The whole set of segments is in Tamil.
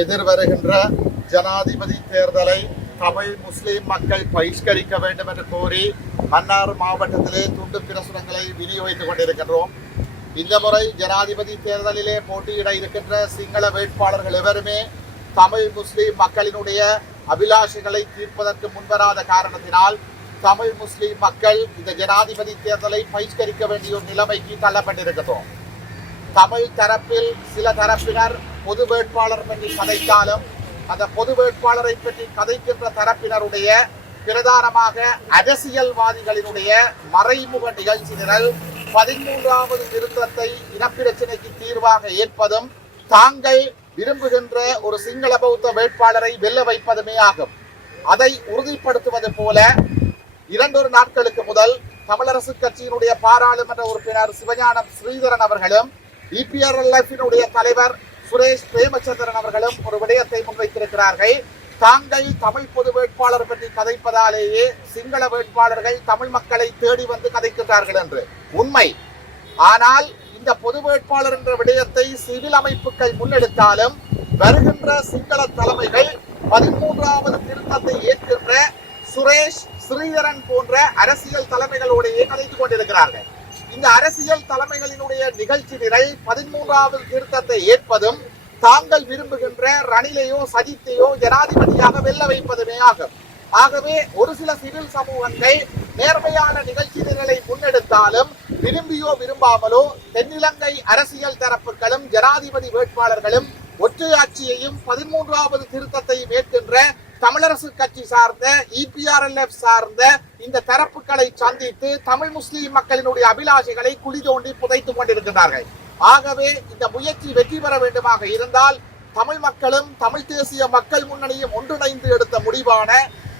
எதிர்வருகின்ற ஜனாதிபதி தேர்தலை தமிழ் முஸ்லிம் மக்கள் பகிஷ்கரிக்க வேண்டும் என்று கோரி மன்னார் மாவட்டத்திலே துண்டு பிரசுரங்களை விநியோகித்துக் கொண்டிருக்கின்றோம். இந்த முறை ஜனாதிபதி தேர்தலிலே போட்டியிட இருக்கின்ற சிங்கள வேட்பாளர்கள் எவருமே தமிழ் முஸ்லிம் மக்களினுடைய அபிலாஷைகளை தீர்ப்பதற்கு முன்வராத காரணத்தினால் தமிழ் முஸ்லிம் மக்கள் இந்த ஜனாதிபதி தேர்தலை பகிஷ்கரிக்க வேண்டிய ஒரு நிலைமைக்கு தள்ளப்பட்டிருக்கிறோம் தமிழ் தரப்பில் சில தரப்பினர் பொது வேட்பாளர் பற்றி கதைத்தாலும் அந்த பொது வேட்பாளரை பற்றி கதைக்கின்ற தரப்பினருடைய பிரதானமாக அரசியல்வாதிகளினுடைய மறைமுக நிகழ்ச்சி நிரல் பதிமூன்றாவது திருத்தத்தை இனப்பிரச்சினைக்கு தீர்வாக ஏற்பதும் தாங்கள் விரும்புகின்ற ஒரு சிங்கள பௌத்த வேட்பாளரை வெல்ல வைப்பதுமே ஆகும். அதை உறுதிப்படுத்துவது போல இரண்டொரு நாட்களுக்கு முதல் தமிழரசு கட்சியினுடைய பாராளுமன்ற உறுப்பினர் சிவஞானம் ஸ்ரீதரன் அவர்களும் இபிஆர்எல்எஃபினுடைய தலைவர் சுரேஷ் பிரேமச்சந்திரன் அவர்களும் ஒரு விடயத்தை முன்வைத்திருக்கிறார்கள். தாங்கள் தமிழ் பொது வேட்பாளர் பற்றி கதைப்பதாலேயே சிங்கள வேட்பாளர்கள் தமிழ் மக்களை தேடி வந்து கதைக்கின்றார்கள் என்று. உண்மை. ஆனால் இந்த பொது வேட்பாளர் என்ற விடயத்தை சிவில் அமைப்புகள் முன்னெடுத்தாலும் வருகின்ற சிங்கள தலைமைகள் பதிமூன்றாவது திருத்தத்தை ஏற்கின்ற சுரேஷ் ஸ்ரீதரன் போன்ற அரசியல் தலைமைகளோடையே கதைத்துக் கொண்டிருக்கிறார்கள். இந்த அரசியல் தலைமைகளினுடைய நிகழ்ச்சி நிறை பதிமூன்றாவது திருத்தத்தை ஏற்பதும் தாங்கள் விரும்புகின்ற ரணிலையோ சஜித்தையோ ஜனாதிபதியாக வெல்ல வைப்பதுமே ஆகும். ஆகவே ஒரு சில சிவில் சமூகங்கள் நேர்மையான நிகழ்ச்சி நிரலை முன்னெடுத்தாலும் விரும்பியோ விரும்பாமலோ தென்னிலங்கை அரசியல் தரப்புகளும் ஜனாதிபதி வேட்பாளர்களும் ஒற்றையாட்சியையும் பதிமூன்றாவது திருத்தத்தையும் ஏற்கின்ற தமிழரசு கட்சி சார்ந்த இபிஆர்எல்எஃப் சார்ந்த இந்த தரப்புகளை சந்தித்து தமிழ் முஸ்லீம் மக்களினுடைய அபிலாஷைகளை குழி தோண்டி புதைத்துக் கொண்டிருக்கிறார்கள் ஆகவே இந்த முயற்சி வெற்றி பெற வேண்டுமாக இருந்தால் தமிழ் மக்களும் தமிழ் தேசிய மக்கள் முன்னணியும் ஒன்றிணைந்து எடுத்த முடிவான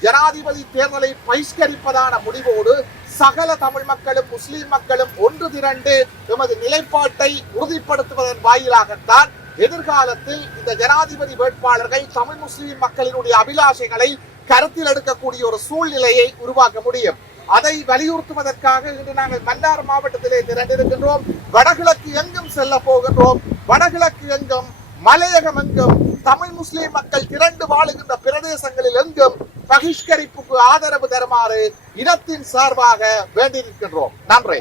ஜனாதிபதி தேர்தலை பகிஷ்கரிப்பதான முடிவோடு சகல தமிழ் மக்களும் முஸ்லீம் மக்களும் ஒன்று திரண்டு எமது நிலைப்பாட்டை உறுதிப்படுத்துவதன் வாயிலாகத்தான் எதிர்காலத்தில் இந்த ஜனாதிபதி வேட்பாளர்கள் தமிழ் முஸ்லிம் மக்களினுடைய அபிலாஷைகளை கருத்தில் எடுக்கக்கூடிய ஒரு சூழ்நிலையை உருவாக்க முடியும். அதை வலியுறுத்துவதற்காக இன்று நாங்கள் மன்னார் மாவட்டத்திலே திரண்டிருக்கின்றோம். வடகிழக்கு எங்கும் செல்ல போகின்றோம். வடகிழக்கு எங்கும் மலையகம் எங்கும் தமிழ் முஸ்லிம் மக்கள் திரண்டு வாழுகின்ற பிரதேசங்களில் எங்கும் பகிஷ்கரிப்புக்கு ஆதரவு தருமாறு இனத்தின் சார்பாக வேண்டியிருக்கின்றோம். நன்றி.